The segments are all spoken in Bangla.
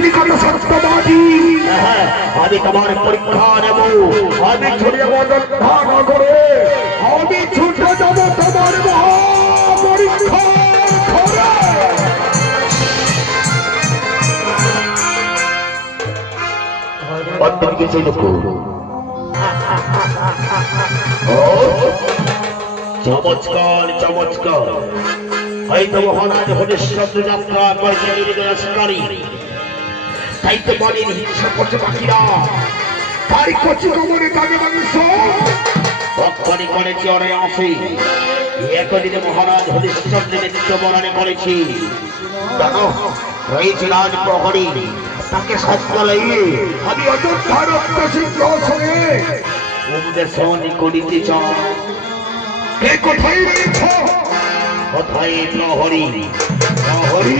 তুমি কত সত্যবাদী। আমি তোমার পরীক্ষা নেব, আমি ছড়িয়ে অযোধ্যা নগরে, আমি ছুটে যাব তোমার মহাপরীক্ষা করে। চমৎকার চমৎকার, হয়তো মহারাজ হরিশ্চন্দ্র যাত্রা করছে নির্দেশকারী, তাই তো বলেন হিংসা করছে বাকিরা, তাই কচি কোমরে কাজে মানুষ ভক্ষণে করেছি অরে আসে। একদিনে মহারাজ হরিশ্চন্দ্রের নিত্যবরণে করেছি, জানো হয়েছে রাজ প্রহরী, তাকে সকালে আমি অযোধ্যার রক্তসিংহাসনে উপদেশন করিতে চাই। কে কোথায় রয়েছ? কোথায় প্রহরী? প্রহরী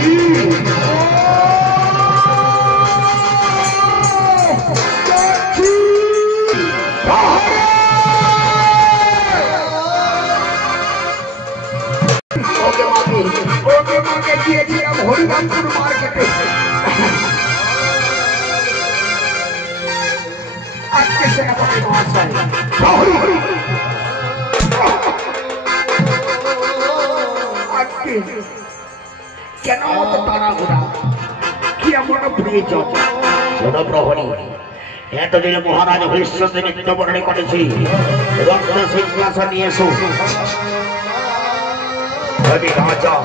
গিয়েছিলাম হরিরামপুর মার্কেটে, আজকে সেনাপতি মহাশয় আজকে কেন অত তাড়াহুড়া, কি এমন প্রয়োজন? শোনো প্রহরী, এতদিনে মহারাজ হরিশ্চন্দ্রের নিত্যবরণে করেছি, রত্ন সিংহাসন নিয়ে এসো। রাজা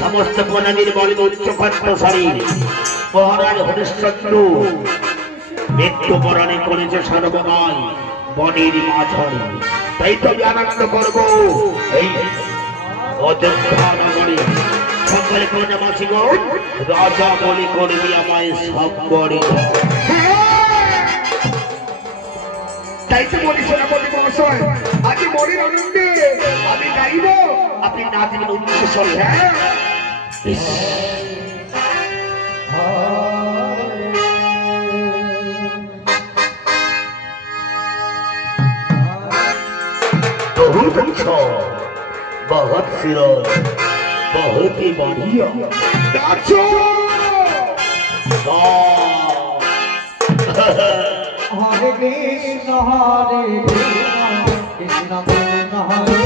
সমস্ত বনানীর বলিব উচ্চকণ্ঠস্বরী মহারাজ হরিশ্চন্দ্র মৃত্যুবরণে করেছে সর্বময় বনের মাঝারে, তাই তো আমি আনন্দ করব এই অযোধ্যা নগরে। সকলে প্রজাবাসীগণ রাজা বলে করবি আমায় সবরে, তাই তো বলি সেনাপতি মহাশয়, আজ মনের আনন্দে আমি গাইব, আপনি না দিবেন উচ্চস্বরে। হ্যাঁ बहुत अच्छा, बहुत सिरोज, बहुत ही बढ़िया। नाचो हरे कृष्ण कृष्ण कृष्ण हरे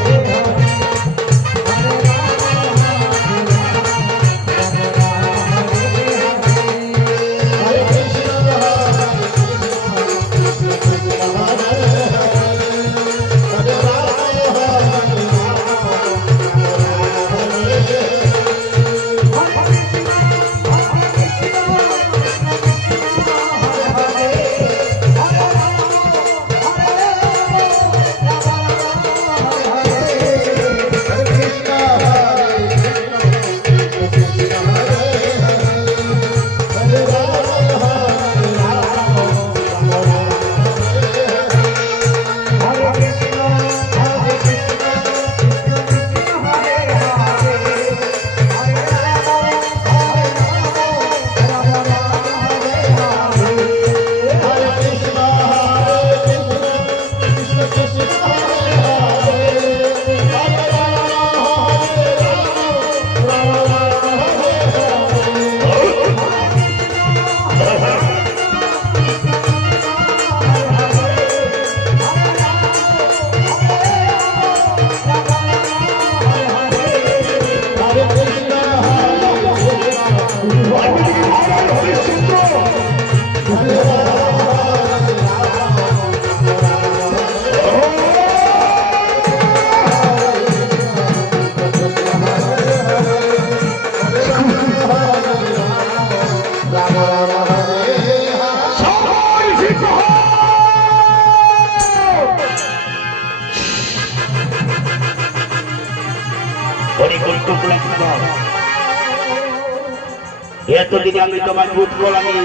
এতদিনে আমি তোমার বুধ গোলামি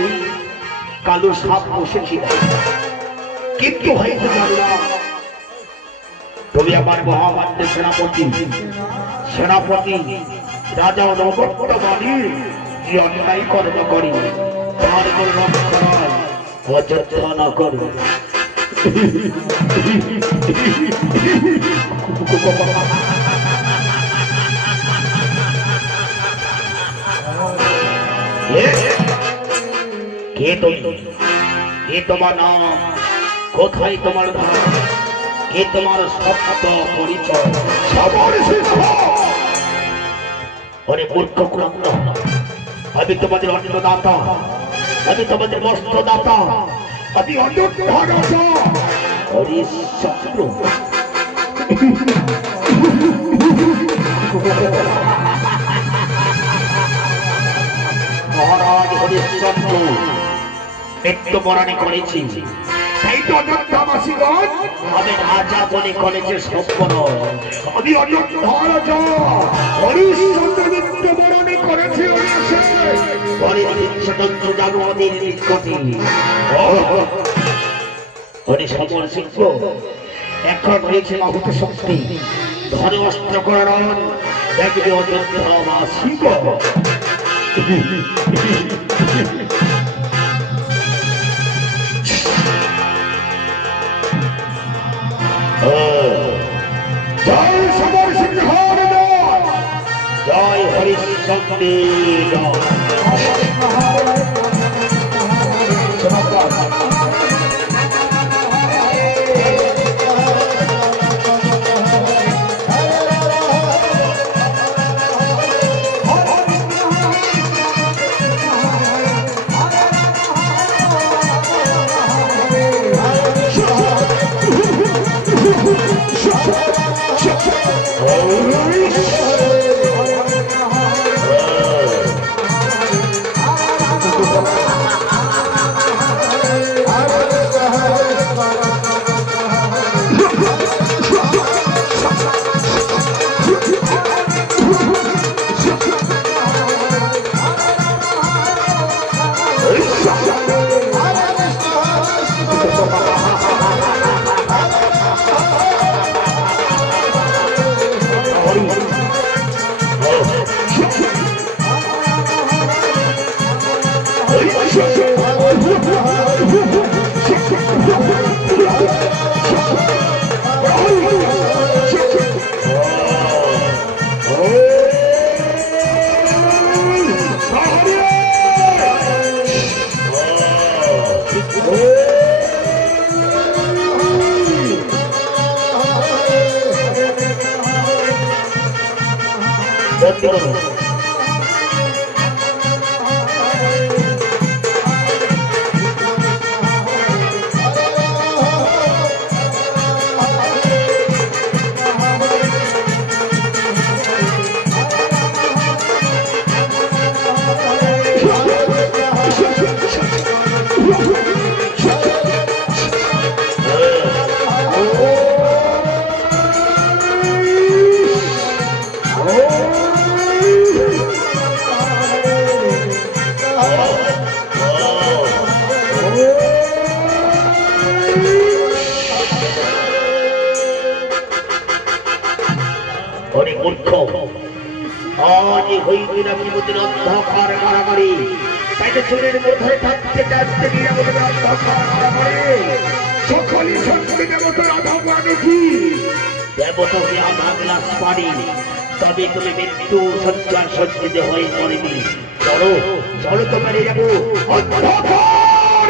কালো সাপ বসেছিলাম, কিন্তু হয়তো জানলাম তুমি আমার মহামান্যের সেনাপতি, সেনাপতি রাজা নবত্তমানির যে অন্যায় কর্ম করে তার রক্ষণায় অযোধ্যা না করে। কে তুমি? কে তোমার নাম? কোথায় তোমার ধাম? কে তোমার সত্য পরিচয়? সবার সিংহ অনেক মূর্খ কুলাঙ্গ, আমি তোমাদের অন্নদাতা, আমি তোমাদের বস্ত্রদাতা, আমি অন্নদাতা হরিশ্চন্দ্র। মহারাজ হরিশ্চন্দ্র মৃত্যুবরণী করেছি, তাই তো অযোধ্যাবাসীগণ আমি রাজা বলে করেছে সম্পন্ন। আমি অযোধ্যা রাজা হরিশ্চন্দ্র মৃত্যুবরণী করেছি। জানুয়ারির নিকটে হরি সমর সিংহ এখন হয়েছে মাহুত শক্তি, ধরে অস্ত্র করান দেখবে অযোধ্যাবাসীগণ। জয় সমর সিংহ, জয় হরিশ্চন্দ্র। তবে তুমি মৃত্যু সজ্জার সজ্জিত হয়ে পড়েনি। চলো চলো, তোমার যাবো অন্ধকার